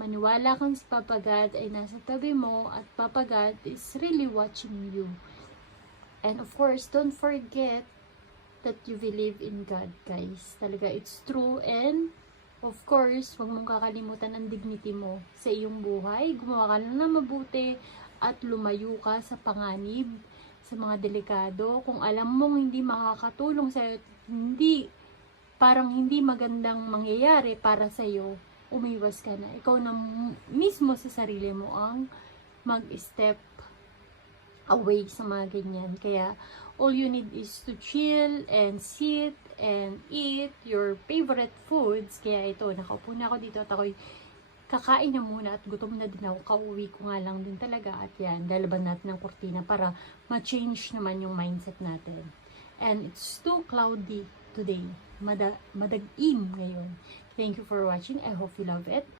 Maniwala kang si Papa God ay nasa tabi mo at Papa God is really watching you. And of course, don't forget that you believe in God, guys. Talaga, it's true. And of course, huwag mong kakalimutan ang dignity mo sa iyong buhay. Gumawa ka lang na mabuti at lumayo ka sa panganib, sa mga delikado. Kung alam mong hindi makakatulong sa'yo, parang hindi magandang mangyayari para sa'yo, umiwas ka na. Ikaw na mismo sa sarili mo ang mag-step away sa mga ganyan. Kaya, all you need is to chill and sit and eat your favorite foods. Kaya ito, nakaupo na ako dito at ako'y kakain na muna at gutom na din ako. Kauwi ko nga lang din talaga. At yan, lalaban natin ng kurtina para ma-change naman yung mindset natin. And it's too cloudy today. Madag-im ngayon. Thank you for watching. I hope you love it.